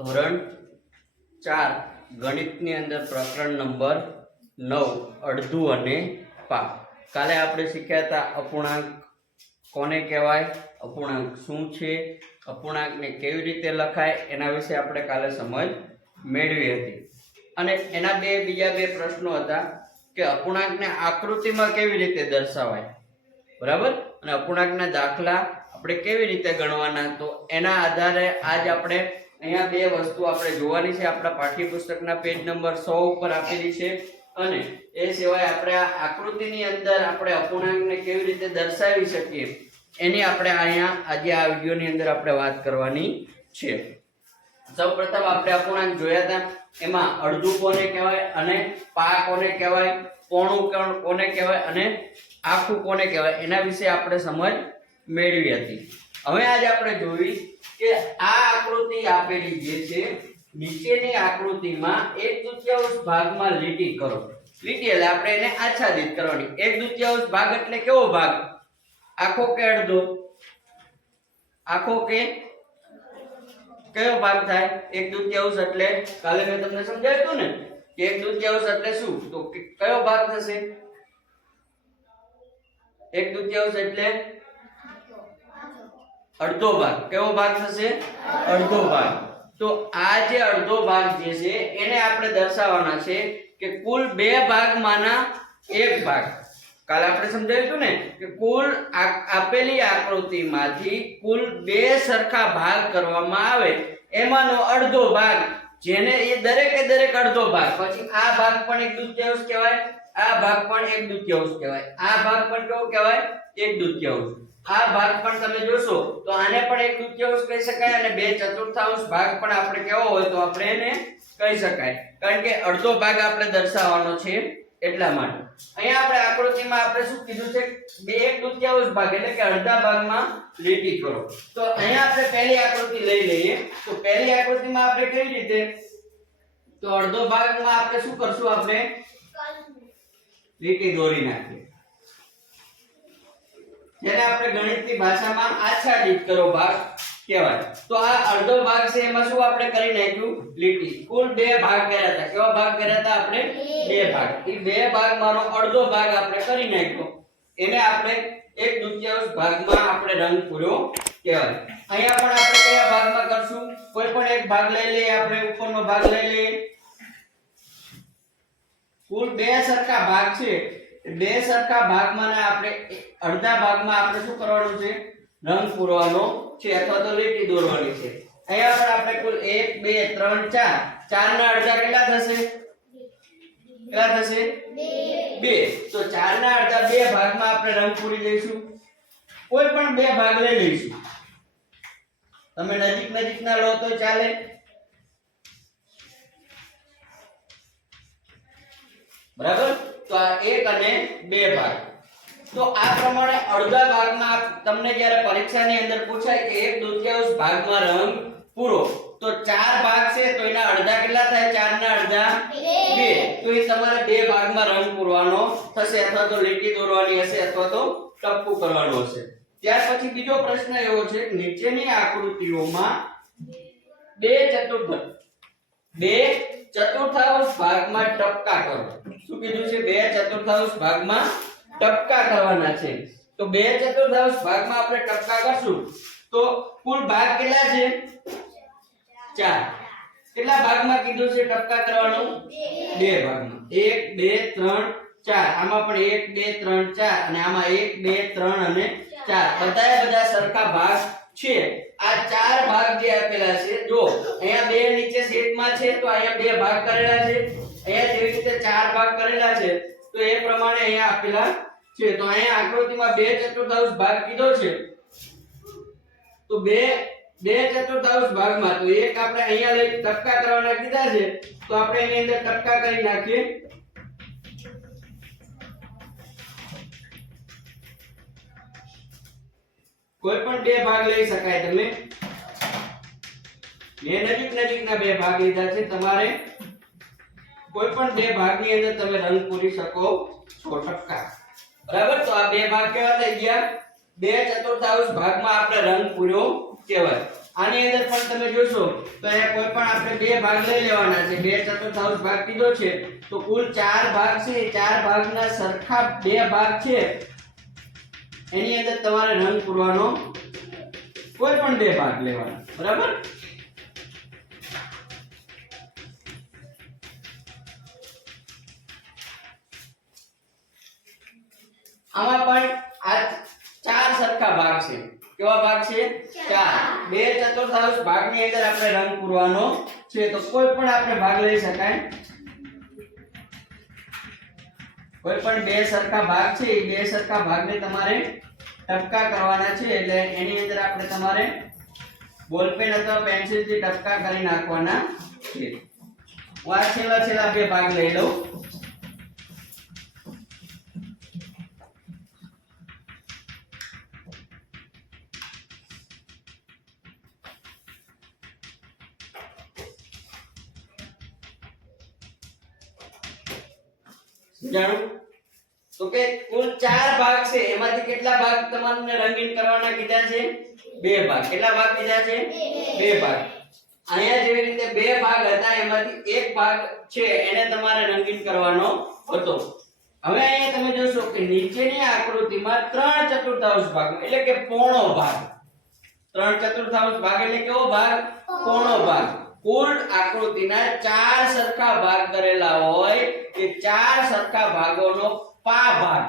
ધોરણ 4 ગણિતની અંદર પ્રકરણ નંબર 9 અડધું અને પા. કાલે આપણે શીખ્યા હતા અપૂર્ણાંક કોને કહેવાય, અપૂર્ણાંક શું છે, અપૂર્ણાંકને કેવી રીતે લખાય, એના વિશે આપણે કાલે સમજ મેળવી હતી. અને એના બીજા બે પ્રશ્નો હતા કે અપૂર્ણાંકને આકૃતિમાં કેવી રીતે દર્શાવાય, બરાબર, અને અપૂર્ણાંકના દાખલા આપણે કેવી રીતે ગણવાના. તો એના આધારે આજ આપણે અહીંયા બે વસ્તુ આપણે જોવાની છે. આપણા પાઠ્યપુસ્તકના પેજ નંબર 100 ઉપર આપેલી છે. અને એ સિવાય આપણે આ આકૃતિની અંદર આપણે અપૂર્ણાંકને કેવી રીતે દર્શાવી શકીએ એની આપણે અહીંયા આજે આ વિડિયોની અંદર આપણે વાત કરવાની છે. સૌપ્રથમ આપણે અપૂર્ણાંક જોયા હતા. એમાં અડધું કોને કહેવાય અને પા કોને કહેવાય, પોણું કોને કહેવાય અને આખું કોને કહેવાય, એના વિશે આપણે સમજ મેળવી હતી. હવે આજે આપણે જોઈ કે આ આકૃતિ આપેલી જે છે, નીચેની આકૃતિમાં 1/2 ભાગમાં લીટી કરો. લીટી એટલે આપણે એને આચ્છાદિત કરવાની. 1/2 ભાગ એટલે કેવો ભાગ? આખો કે અડધો? આખો કે કયો ભાગ થાય? 1/2 એટલે કાલે મેં તમને સમજાવ્યું હતું ને કે 1/2 એટલે શું? તો કયો ભાગ થશે? 1/2 એટલે અડધો ભાગ. કેવો ભાગ થશે? અડધો ભાગ. તો આ જે અડધો ભાગ જે છે એને આપણે દર્શાવવાના છે કે કુલ બે ભાગમાંના એક ભાગ. કાલે આપણે સમજાવ્યું હતું ને કે કુલ આપેલી આકૃતિમાંથી કુલ બે સરખા ભાગ કરવામાં આવે, એમાંનો અડધો ભાગ જેને એ દરેક અડધો ભાગ, પછી આ ભાગ પણ 1/2 કહેવાય, આ ભાગ પણ 1/2 કહેવાય, આ ભાગ પણ કેવો કહેવાય? 1/2. આ ભાગ પણ તમે જોશો તો આને પણ 1/2 કહી શકાય અને 2/4 ભાગ પણ આપણે કેવો હોય તો આપણે એને કહી શકાય, કારણ કે અડધો ભાગ આપણે દર્શાવવાનો છે એટલા માટે. અહીંયા આપણે આકૃતિમાં આપણે શું કીધું છે? 1/2 ભાગ એટલે કે અડધા ભાગમાં લીટી કરો. તો અહીંયા આપણે પહેલી આકૃતિ લઈ લઈએ. તો પહેલી આકૃતિમાં આપણે કેવી રીતે, તો અડધો ભાગમાં આપણે શું કરશું? આપણે લીટી દોરી નાખીએ, જેને આપણે ગણિતની ભાષામાં આચ્છાદિત કરો ભાગ કહેવાય. તો આ અડધો ભાગ છે, એમાં શું આપણે કરી નાખ્યું? લીટી. કુલ બે ભાગ કર્યા હતા. કેવા ભાગ કર્યા હતા આપણે? બે ભાગ. એ બે ભાગમાંનો અડધો ભાગ આપણે કરી નાખ્યો, એને આપણે 1/2 ભાગમાં આપણે રંગ પૂર્યો કહેવાય. અહીંયા પણ આપણે કયા ભાગમાં કરશું? કોઈ પણ એક ભાગ લઈ લઈએ, આપણે ઉપરનો ભાગ લઈ લઈએ. કુલ બે સરખા ભાગ છે, બે સરખા ભાગમાં આપણે અડધા ભાગમાં આપણે શું કરવાનું છે? રંગ પૂરવાનો છે અથવા તો લીટી દોરવાની છે. અહીંયા પણ આપણે કુલ 1 2 3 4 4 ના અડધા કેટલા થશે? કેટલા થશે? 2. તો 4 ના અડધા બે ભાગમાં આપણે રંગ પૂરી દઈશું. કોઈ પણ બે ભાગ લઈ લઈશું. તમે નજીકના લો તો ચાલે. બરાબર. તો આ 1 અને 2 ભાગ. તો આ પ્રમાણે અડધા ભાગમાં તમને જ્યારે પરીક્ષાની અંદર પૂછાય કે 1/2 ભાગમાં રંગ પૂરો, તો 4 ભાગ છે તો એના અડધા કેટલા થાય? 4 ના અડધા 2. તો એ તમારે બે ભાગમાં રંગ પૂરવાનો થશે, અથવા તો લીટી દોરવાની હશે અથવા તો ટપકું કરવાનું હશે. ત્યાર પછી બીજો પ્રશ્ન એવો છે કે નીચેની આકૃતિઓમાં 2/4 ભાગમાં ટપકા કરો. શું કીધું છે? 2/4 ભાગમાં ટપકા કરવાના છે. તો 2/4 ભાગમાં આપણે ટપકા કરશું તો કુલ ભાગ કેટલા છે? 4. કેટલા ભાગમાં કીધું છે ટપકા કરવાનું? બે ભાગમાં. 1 2 3 4. આમાં પણ 1 2 3 4 અને આમાં 1 2 3 અને 4. બધા સરખા ભાગ છે. આ ચાર ભાગ જે આપેલા છે, જો અહીંયા બે નીચે સેટમાં છે તો અહીંયા બે ભાગ કરેલા છે, અહીંયા જેવી રીતે ચાર ભાગ કરેલા છે તો એ પ્રમાણે અહીંયા આપેલા છે. તો અહીંયા આકૃતિમાં 2/4 ભાગ કીધો છે. તો 2/4 ભાગમાં તો એક આપણે અહીંયા લઈ ટપકા કરવાના કીધા છે, તો આપણે એની અંદર ટપકા કરી નાખીએ. કોઈ પણ બે ભાગ લઈ શકાય. તમે મેં નજીકના બે ભાગ લીધા છે, તમારે કોઈ પણ બે ભાગની અંદર તમે રંગ પૂરી શકો છો ટપકા. બરાબર. તો આ બે ભાગ કેવા થઈ ગયા? 2/4 ભાગમાં આપણે રંગ પૂર્યો કહેવાય. આની અંદર પણ તમે જોશો તો અહીંયા કોઈ પણ આપણે બે ભાગ લઈ લેવાના છે, 2/4 ભાગ કીધો છે તો કુલ 4 ભાગ છે, 4 ભાગના સરખા બે ભાગ છે એની અંદર તમારે રંગ પૂરવાનો કોઈ પણ બે ભાગ લેવાના, બરાબર? આમાં પણ આ 4 સરખા ભાગ છે. કેવા ભાગ છે? 4. 2/4 ભાગની અંદર આપણે રંગ પૂરવાનો છે તો કોઈ પણ આપણે ભાગ લઈ શકાય. કોઈ પણ બે સરખા ભાગ છે એ બે સરખા ભાગને તમારે ટપકા કરવાના છે એટલે એની અંદર આપણે તમારે બોલપેન અથવા પેન્સિલથી ટપકા કરી નાખવાના છે. હું આ છેલ્લા બે ભાગ લઈ લઉં. જાણો તો કે કુલ 4 ભાગ છે એમાંથી કેટલા ભાગ તમારે રંગીન કરવાના કીધા છે? બે ભાગ. કેટલા ભાગ કીધા છે? બે ભાગ. અહીંયા જેવી રીતે બે ભાગ હતા એમાંથી એક ભાગ છે એને તમારે રંગીન કરવાનો હતો. હવે અહીંયા તમે જોશો કે નીચેની આકૃતિમાં 3/4 ભાગ એટલે કે પોણો ભાગ. 3/4 ભાગ એટલે કેવો ભાગ? પોણો ભાગ. કુલ આકૃતિના 4 સરખા ભાગ કરેલા હોય એ 4 સરખા ભાગોનો પા ભાગ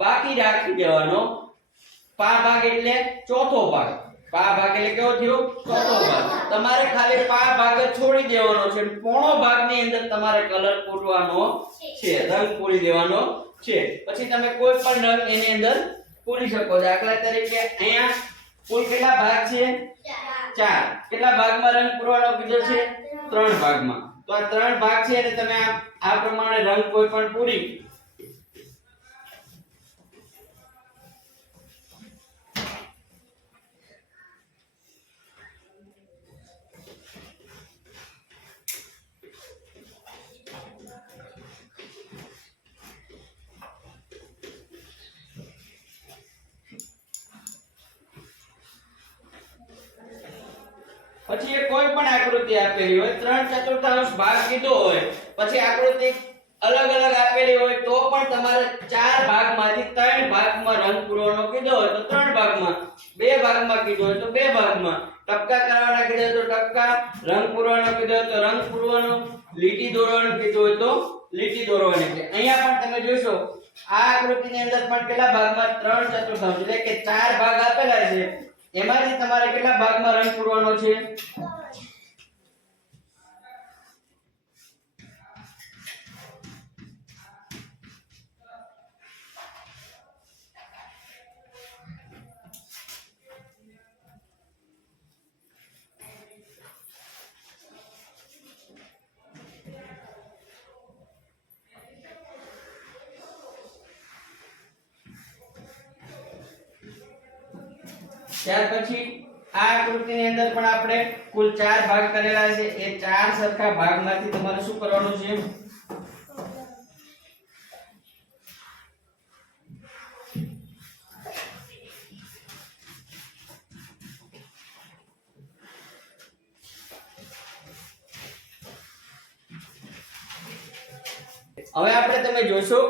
બાકી રાખી દેવાનો. પા ભાગ એટલે ચોથો ભાગ. પા ભાગ એટલે કેવો થયો? ચોથો ભાગ. તમારે ખાલી પા ભાગ જ છોડી દેવાનો છે. પોણો ભાગની અંદર તમારે કલર પૂરવાનો છે, રંગ પૂરી દેવાનો છે. પછી તમે કોઈ પણ રંગ એની અંદર પૂરી શકો. દાખલા તરીકે અહીંયા કુલ કેટલા ભાગ છે? 4. કેટલા ભાગમાં રંગ પૂરવાનો કીધો છે? 3 ભાગમાં. તો આ 3 ભાગ છે અને તમે આ પ્રમાણે રંગ કોઈ પણ પૂરી પછી એ કોઈ પણ આકૃતિ આપેલી હોય 3/4 ભાગ કીધો હોય પછી આકૃતિ અલગ અલગ આપેલી હોય તો પણ તમારે 4 ભાગમાંથી 3 ભાગમાં રંગ પૂરવાનો કીધો હોય તો 3 ભાગમાં, 2 ભાગમાં કીધો હોય તો 2 ભાગમાં, ટપકા કરવાના કીધો હોય તો ટપકા, રંગ પૂરવાનો કીધો હોય તો રંગ પૂરવાનો, લીટી દોરવાનું કીધું હોય તો લીટી દોરવાની છે. અહીંયા પણ તમે જોશો આ આકૃતિની અંદર પણ કેટલા ભાગમાં? 3/4 એટલે કે 4 ભાગ આપેલા છે એમાંથી તમારે કેટલા ભાગમાં રંગ પૂરવાનો છે? ત્યાર પછી આ આકૃતિની અંદર પણ આપણે કુલ 4 ભાગ કરેલા છે એ 4 સરખા ભાગમાંથી તમારે શું કરવાનું છે? હવે આપણે તમે જોશો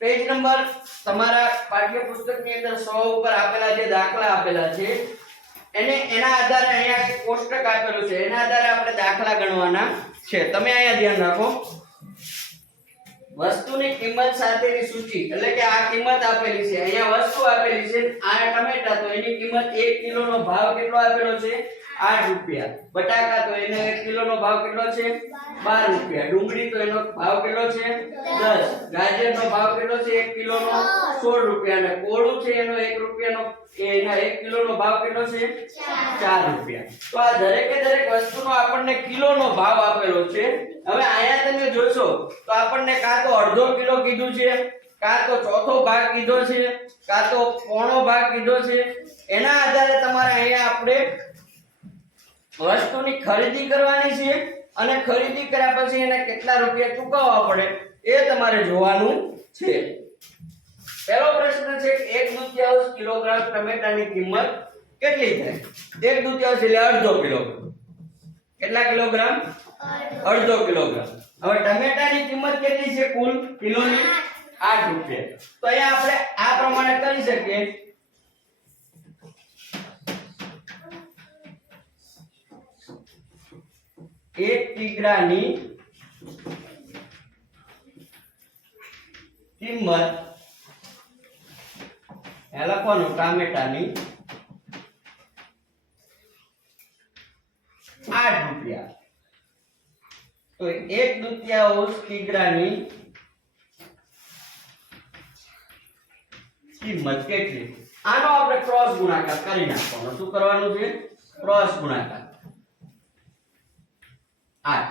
પેજ નંબર તમારા પાઠ્યપુસ્તકની અંદર 100 ઉપર આપેલા જે દાખલા આપેલા છે એના આધારે અહીંયા એક કોષ્ટક આપેલું છે એના આધારે આપણે દાખલા ગણવાના છે. તમે અહીંયા ધ્યાન રાખો. વસ્તુની કિંમત સાથેની સૂચિ એટલે કે આ કિંમત આપેલી છે, અહીંયા વસ્તુ આપેલી છે આ ટમેટા તો એની કિંમત 1 કિલોનો ભાવ કેટલો આપેલો છે? 8 રૂપિયા. બટાકા તો એનો 1 કિલોનો ભાવ કેટલો છે? 12 રૂપિયા. ડુંગળી તો એનો ભાવ કેટલો છે? 10. ગાજરનો ભાવ કેટલો છે? 1 કિલોનો 16 રૂપિયા. અને કોળું છે એનો 1 રૂપિયાનો એના 1 કિલોનો ભાવ કેટલો છે? 4 રૂપિયા. તો આ દરેકે દરેક વસ્તુનો આપણને કિલોનો ભાવ આપેલો છે. હવે અહીંયા તમે જોશો તો આપણને કાં તો અડધો કિલો કીધું છે, કાં તો ચોથો ભાગ કીધો છે, કાં તો પોણો ભાગ કીધો છે. એના આધારે તમારે અહીંયા આપણે વસ્તુની ખરીદી કરવાની છે અને ખરીદી કર્યા પછી એને કેટલા રૂપિયા ચૂકવવા પડે એ તમારે જોવાનું છે. પહેલો પ્રશ્ન છે 1/2 કિલોગ્રામ ટમેટાની કિંમત કેટલી થાય? 1/2 એટલે અડધો કિલોગ્રામ. કેટલા કિલોગ્રામ? અડધો કિલોગ્રામ. હવે ટમેટાની કિંમત કેટલી છે કુલ કિલોની? 8 રૂપિયા. તો અહીંયા આપણે આ પ્રમાણે કરી શકીએ. એક કિગ્રાની કિંમત એ લખવાનું ટામેટાની 8 રૂપિયા. તો 1/2 કિગ્રાની કિંમત કેટલી? આનો આપણે ક્રોસ ગુણાકાર કરી નાખવાનો. શું કરવાનું છે? ક્રોસ ગુણાકાર. 8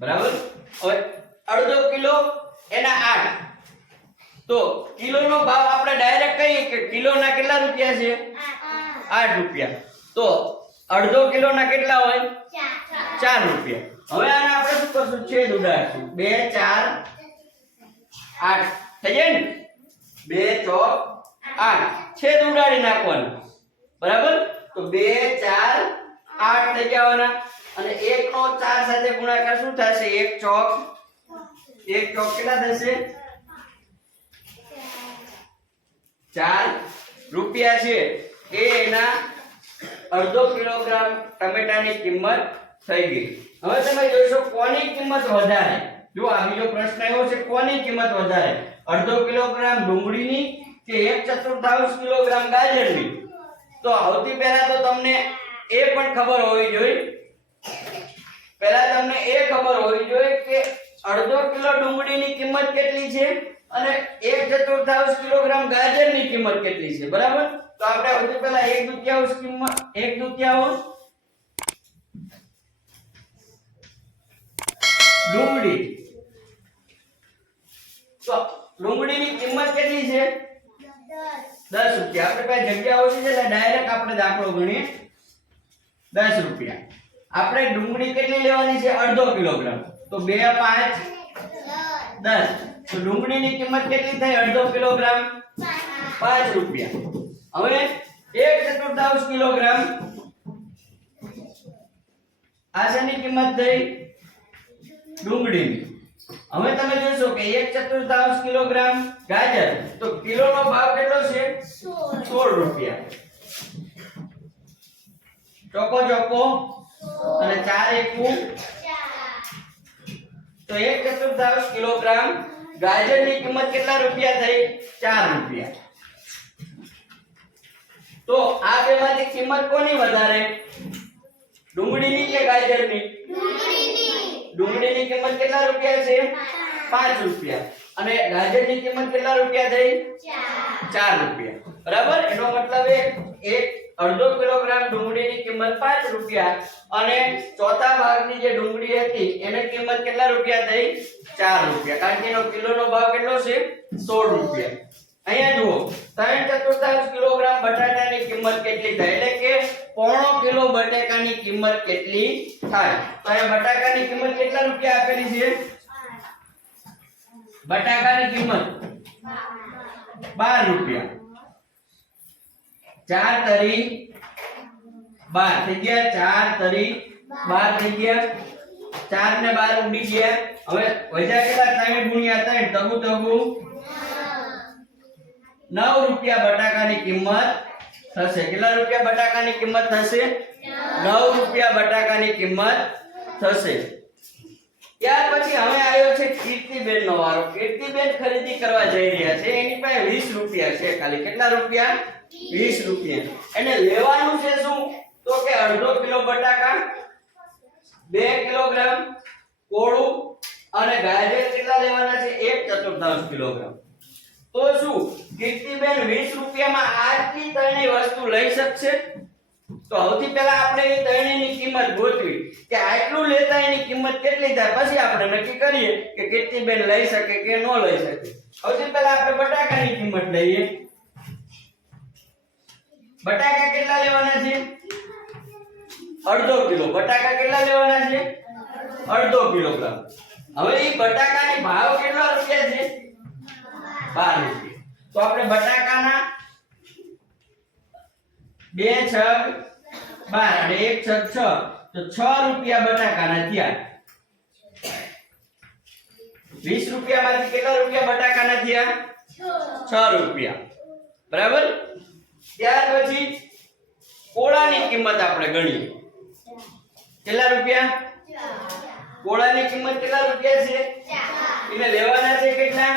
બરાબર. હવે અડધો કિલો એના 8. તો કિલોનો ભાવ આપણે ડાયરેક્ટ કહીએ કે કિલોના કેટલા રૂપિયા છે? 8 રૂપિયા. તો અડધો કિલોના કેટલા હોય? 4 રૂપિયા. હવે આને આપણે શું કરશું? છેદ ઉડાડશું. 2 4 8 થઈ જાય ને? 2 4 8 છેદ ઉડાડી નાખવાનું. બરાબર. તો 2 4 8 થઈ જવાના. અને 1 નો 4 સાથે ગુણાકાર શું થશે? 1 ચોક કેટલા થશે? 4 રૂપિયા છે એ એના અડધો કિલોગ્રામ ટમેટાની કિંમત થઈ ગઈ. હવે તમે જોશો કોની કિંમત વધારે. જો આ બીજો પ્રશ્ન આવ્યો છે, કોની કિંમત વધારે? અડધો કિલોગ્રામ ડુંગળીની કે 1/4 કિલોગ્રામ ગાજરની? તો સૌથી પહેલા તો તમને એ પણ ખબર હોવી જોઈએ. પહેલા તમને એ ખબર હોવી જોઈએ કે અડધો કિલો ડુંગળીની કિંમત કેટલી છે અને 1/4 કિલોગ્રામ ગાજરની કિંમત કેટલી છે. બરાબર. તો આપણે સૌથી પહેલા 1/2 કિંમત 1/2 ડુંગળી. તો ડુંગળીની કિંમત કેટલી છે? 10 રૂપિયા. આપણે પાસે જગ્યા ઓછી છે એટલે ડાયરેક્ટ આપણે દાખલો ગણીએ. 10 રૂપિયા. આપણે ડુંગળી કેટલી લેવાની છે? અડધો કિલોગ્રામ. તો 2 5 10. તો ડુંગળીની કિંમત કેટલી થઈ? અડધો કિલોગ્રામ 5 રૂપિયા. હવે 1/4 કિલોગ્રામ આની કિંમત થઈ ડુંગળીની. હવે તમે જોશો કે 1/4 કિલોગ્રામ ગાજર. તો કિલોનો ભાવ કેટલો છે? 16 રૂપિયા. ચોકો અને 4 એકુ. તો 1/4 કિલોગ્રામ ગાજરની કિંમત કેટલા રૂપિયા થઈ? 4 રૂપિયા. તો આ બેમાંથી કિંમત કોની વધારે? ડુંગળીની કે ગાજરની? ડુંગળીની કિંમત કેટલા રૂપિયા છે? 5 રૂપિયા. અને ગાજરની કિંમત કેટલા રૂપિયા થઈ? 4 રૂપિયા. બરાબર. એનો મતલબ એક અડધો કિલોગ્રામ ડુંગળીની કિંમત 5 રૂપિયા અને ચોથા ભાગની જે ડુંગળી હતી એની કિંમત કેટલા રૂપિયા થઈ? 4 રૂપિયા. કારણ કે એનો કિલોનો ભાવ કેટલો છે? 16 રૂપિયા. અહીંયા જુઓ 3/4 કિલોગ્રામ બટાટાની કિંમત કેટલી થાય? એટલે કે 1/4 કિલો બટાકાની કિંમત કેટલી થાય? તો અહીંયા બટાકાની કિંમત કેટલા રૂપિયા આપેલી છે? બટાકાની કિંમત 12 રૂપિયા. 4 તરી 12 થઈ ગયા. 4 તરી 12 થઈ ગયા. 4 ને 12 ઉડી ગયા. હવે વધ્યા કેટલા? 3 ગુણ્યા 3 તગુ 9 રૂપિયા બટાકાની કિંમત થશે. કેટલા રૂપિયા બટાકાની કિંમત થશે? 9 રૂપિયા બટાકાની કિંમત થશે. ત્યાર પછી હવે આવ્યો છે કીર્તિબેન નો વારો. કીર્તિબેન ખરીદી કરવા જઈ રહ્યા છે. એની પાસે 20 રૂપિયા છે ખાલી. કેટલા રૂપિયા? 20 રૂપિયા. એને લેવાનું છે શું? તો કે અડધો કિલો બટાકા, 2 કિલોગ્રામ કોળું અને ગાજર કેટલા લેવાના છે? 1/4 કિલોગ્રામ. તો શું કીર્તિબેન 20 રૂપિયામાં આટલી ત્રણેય વસ્તુ લઈ શકશે? તો સૌથી પહેલા આપણે એ ત્રણેયની કિંમત ગોતવી કે આટલું લેતા એની કિંમત કેટલી થાય. પછી આપણે નક્કી કરીએ કે કીર્તિબેન લઈ શકે કે ન લઈ શકે. સૌથી પહેલા આપણે બટાકાની કિંમત લઈએ. બટાકા કેટલા લેવાના છે? અડધો કિલો. બટાકા કેટલા લેવાના છે? અડધો કિલોગ્રામ. હવે એ બટાકાની ભાવ કેટલા રૂપિયા છે? 12 રૂપિયા. તો આપણે બટાકાના 2 છગ 12 અને 1 છગ 6 તો 6 રૂપિયા બટાકાના થયા 20 રૂપિયામાંથી કેટલા રૂપિયા બટાકાના થયા 6 રૂપિયા બરાબર ત્યાર પછી કોળાની કિંમત આપણે ગણીએ કેટલા રૂપિયા કોળાની કિંમત કેટલા રૂપિયા છે એને લેવાના છે કેટલા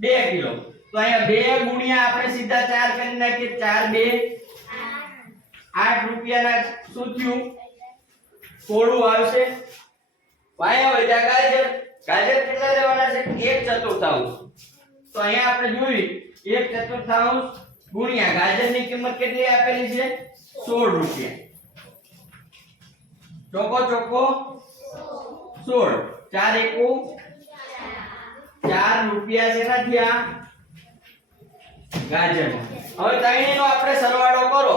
2 કિલો તો અહીંયા 2 ગુણ્યા આપણે સીધા 4 કરી નાખીએ 4 2 8 રૂપિયાના શું થયું કોળું આવશે વાયા વધ્યા ગાજર ગાજર કેટલા લેવાના છે 1/4 તો અહીંયા આપણે જોઈ 1/4 ગુણ્યા ગાજરની કિંમત કેટલી આપેલી છે 16 રૂપિયા ચોકો ચોકો 16 4 એકુ 4 રૂપિયા શેના થયા ગાજર હવે ત્રણેયનો આપણે સરવાળો કરો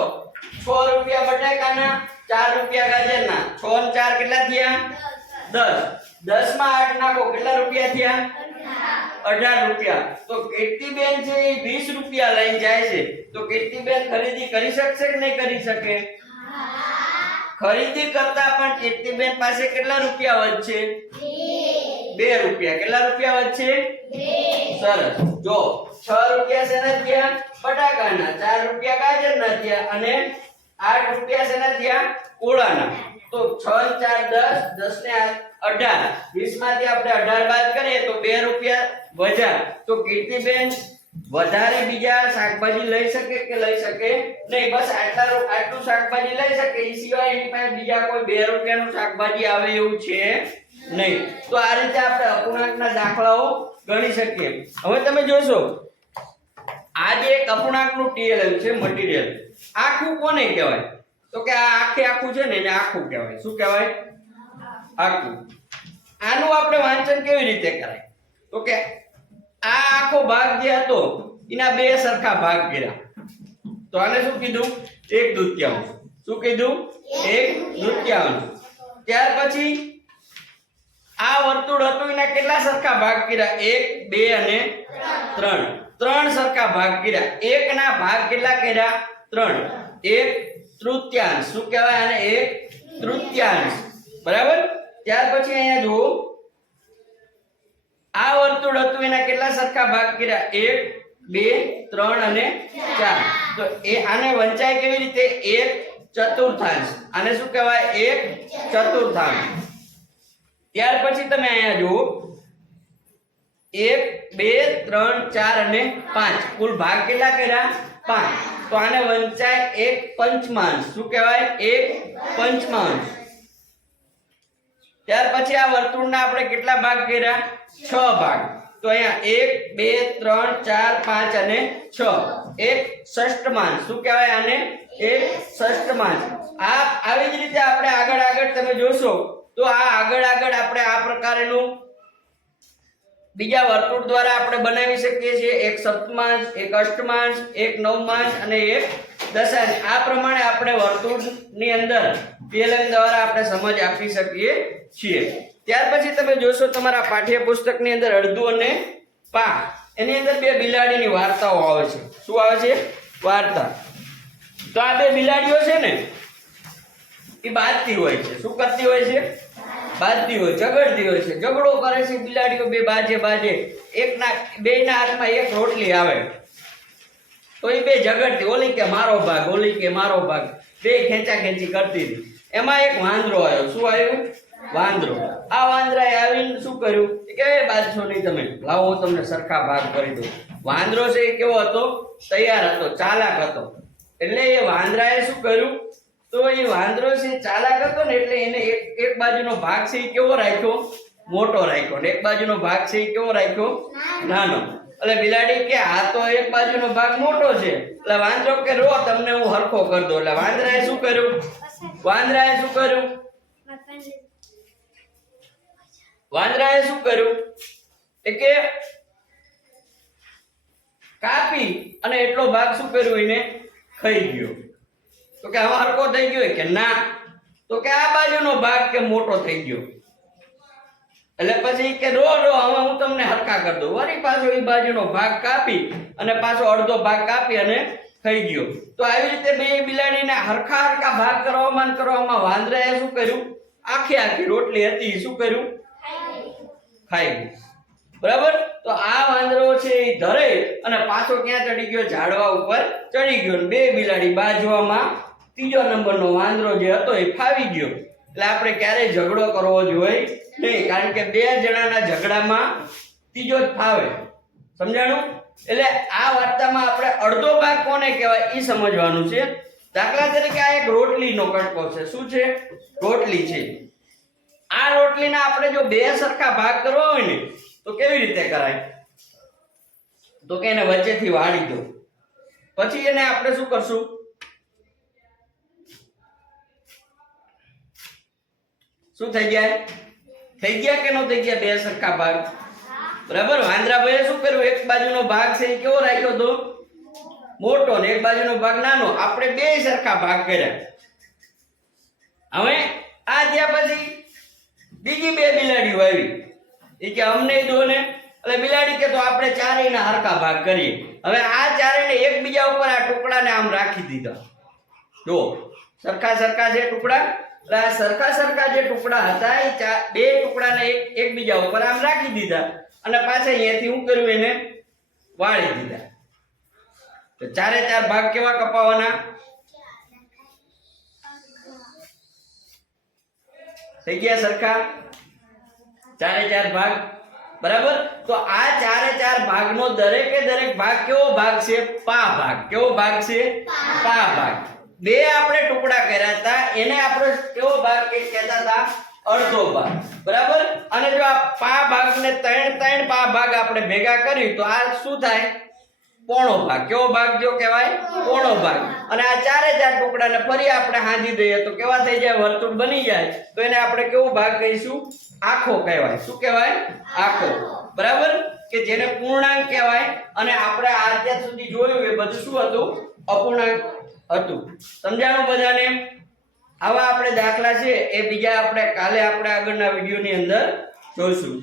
6 રૂપિયા બટાકાના 4 રૂપિયા ગાજરના 6 અને 4 કેટલા થયા 10 10 માં 8 નાખો કેટલા રૂપિયા થયા 18 રૂપિયા તો કીર્તિબેન છે એ 20 રૂપિયા લઈને જાય છે તો કીર્તિબેન ખરીદી કરી શકશે કે નહીં કરી શકે ખરીદી કરતા પણ કીર્તિબેન પાસે કેટલા રૂપિયા વધશે 2 રૂપિયા કેટલા રૂપિયા વધશે 2 સરસ જો 6 રૂપિયા શેના થયા બટાકાના 4 રૂપિયા ગાજરના થયા અને 8 રૂપિયા શેના થયા કોળાના તો 6 4 10 10 ને 18 20 માંથી આપણે 18 બાદ કરીએ તો 2 રૂપિયા વધ્યા તો કીર્તિબેન વધારે બીજા શાકભાજી લઈ શકે કે લઈ શકે નહીં બસ આટલું શાકભાજી લઈ શકે એ સિવાય એની પાસે બીજા કોઈ 2 રૂપિયાનું શાકભાજી આવે એવું છે નહીં તો આ રીતે આપણે અપૂર્ણાંકના દાખલાઓ ગણી શકીએ હવે તમે જોશો આ જે એક અપૂર્ણાંકનું TLM છે મટીરીયલ આખું કોને કહેવાય તો કે આ આખું છે ને એને આખું કહેવાય શું કહેવાય આખું આનું આપણે વાંચન કેવી રીતે કરાય તો કે આ આખો ભાગ જે હતો એના 2 સરખા ભાગ કર્યા તો આને શું કીધું 1/2 શું કીધું 1/2 ત્યાર પછી આ વર્તુળ હતું એના કેટલા સરખા ભાગ કર્યા 1 2 અને 3 3 સરખા ભાગ કર્યા 1 ના ભાગ કેટલા કર્યા 3 1/3 શું કહેવાય આને 1/3 બરાબર ત્યાર પછી અહીંયા જુઓ આ વર્તુળ હતું એના કેટલા સરખા ભાગ કર્યા 1 2 3 અને 4 તો એ આને વંચાય કેવી રીતે 1/4 આને શું કહેવાય 1/4 ત્યાર પછી તમે અહીંયા જુઓ 1 2 3 4 અને 5 કુલ ભાગ કેટલા કર્યા 5 તો આને વંચાય 1/5 શું કહેવાય 1/5 ત્યાર પછી આ વર્તુળના આપણે કેટલા ભાગ કર્યા 6 ભાગ તો અહીંયા 1 2 3 4 5 અને 6 1/6 શું કહેવાય આને 1/6 આ આવી જ રીતે આપણે આગળ તમે જોશો તો આ આગળ આપણે આ પ્રકારનું બીજા વર્તુળ દ્વારા આપણે બનાવી શકીએ છીએ 1 સપ્તમાંશ 1 અષ્ટમાંશ 1 નવમાંશ અને 1 દશાંશ આ પ્રમાણે આપણે વર્તુળની અંદર TLM દ્વારા આપણે સમજ આપી શકીએ છીએ ત્યાર પછી તમે જોશો તમારા પાઠ્યપુસ્તકની અંદર અડધું અને પા એની અંદર 2 બિલાડીની વાર્તાઓ આવે છે શું આવે છે વાર્તા તો આ 2 બિલાડીઓ છે ને એ બાજતી હોય છે શું કરતી હોય છે બાજતી હોય ઝઘડતી હોય છે ઝઘડો કરે છે બિલાડીઓ 2 બાજે બેયના હાથમાં એક રોટલી આવે તો એ 2 ઝઘડતી ઓલી કે મારો ભાગ ઓલી કે મારો ભાગ 2 ખેંચાખેંચી કરતી હતી એમાં એક વાંદરો આવ્યો શું આવ્યું વાંદરો આ વાંદરાએ આવીને શું કર્યું કે બાજશો નહીં તમે લાવો હું તમને સરખા ભાગ કરી દઉં વાંદરો છે એ કેવો હતો તૈયાર હતો ચાલાક હતો એટલે એ વાંદરાએ શું કર્યું તો એ વાંદરો છે ચાલાક હતો ને એટલે એને એક બાજુનો ભાગ છે એ કેવો રાખ્યો મોટો રાખ્યો ને એક બાજુનો ભાગ છે એ કેવો રાખ્યો નાનો એટલે બિલાડી કે આ તો એક બાજુનો ભાગ મોટો છે એટલે વાંદરો કે રો તમને હું હરખો કરી દઉં એટલે વાંદરાએ શું કર્યું કે કાપી અને એટલો ભાગ શું કર્યું એને ખાઈ ગયો તો કે હવે હરખો થઈ ગયો કે ના તો કે આ બાજુનો ભાગ કે મોટો થઈ ગયો એટલે પછી કે રો રો હવે હું તમને હરખા કરી દઉં. વળી પાછો એ બાજુનો ભાગ કાપી અને પાછો અડધો ભાગ કાપી અને થઈ ગયો. તો આવી રીતે બે બિલાડીને હરખા હરખા ભાગ કરવામાં વાંદરાએ શું કર્યું? આખી રોટલી હતી શું કર્યું? ખાઈ ગયું. બરાબર. તો આ વાંદરો છે એ ધરે અને પાછો ક્યાં ચડી ગયો? ઝાડવા ઉપર ચડી ગયો. બે બિલાડી બાજવામાં ત્રીજો નંબરનો વાંદરો જે હતો એ ફાવી ગયો. એટલે આપણે ક્યારેય ઝઘડો કરવો જોઈએ નહીં, કારણ કે બે જણાના ઝઘડામાં ત્રીજો જ ફાવે. સમજાણું? એટલે આ વાર્તામાં આપણે અડધો ભાગ કોને કહેવાય એ સમજવાનું છે. દાખલા તરીકે આ એક રોટલીનો કટકો છે. શું છે? રોટલી છે. આ રોટલીના આપણે જો બે સરખા ભાગ કરવા હોય ને તો કેવી રીતે કરાય? તો કે એને વચ્ચેથી વાળી દો. પછી એને આપણે શું કરશું? શું થઈ ગયા? થઈ ગયા કે ન થઈ ગયા? બે સરખા ભાગ. બરાબર. વાંદરાભાઈએ શું કર્યું? એક બાજુનો ભાગ છે એ કેવો રાખ્યો તો? મોટો, ને એક બાજુનો ભાગ નાનો. આપણે બે સરખા ભાગ કર્યા. હવે આ થયા પછી બીજી બે બિલાડીઓ આવી. એ કે અમને દો ને. એટલે બિલાડી કે તો આપણે ચારેયના હરખા ભાગ કરીએ. હવે આ ચારેયને એકબીજા ઉપર આ ટુકડાને આમ રાખી દીધા. જો સરખા સરખા જે ટુકડા, એટલે આ સરખા સરખા જે ટુકડા હતા એ બે ટુકડાને એકબીજા ઉપર આમ રાખી દીધા અને પાછા અહીંયાથી શું કર્યું? એને વાળી દીધા. તો ચારે ચાર ભાગ કેવા કપાવવાના? થઈ ગયા સરખા ચારે ચાર ભાગ. બરાબર. તો આ ચારે ચાર ભાગનો દરેકે દરેક ભાગ કેવો ભાગ છે? પા ભાગ. કેવો ભાગ છે? પા ભાગ. બે આપણે ટુકડા કર્યા હતા એને આપણે કેવો ભાગ કહેતા હતા? અડધો ભાગ. બરાબર. અને જો આ પા ભાગને ત્રણ પા ભાગ આપણે ભેગા કરી તો આ શું થાય? પોણો ભાગ. કેવો ભાગ જો કહેવાય? પોણો ભાગ. અને આ ચારે ચાર ટુકડાને ફરી આપણે હાંજી દઈએ તો કેવા થઈ જાય? વર્તુળ બની જાય. તો એને આપણે કેવો ભાગ કહીશું? આખો કહેવાય. શું કહેવાય? આખો. બરાબર. કે જેને પૂર્ણાંક કહેવાય. અને આપણે અત્યાર સુધી જોયું એ બધું શું હતું? અપૂર્ણાંક હતું. સમજાણું બધાને? આવા આપણે દાખલા છે એ બીજા આપણે કાલે આપણે આગળના વિડીયોની અંદર જોઈશું.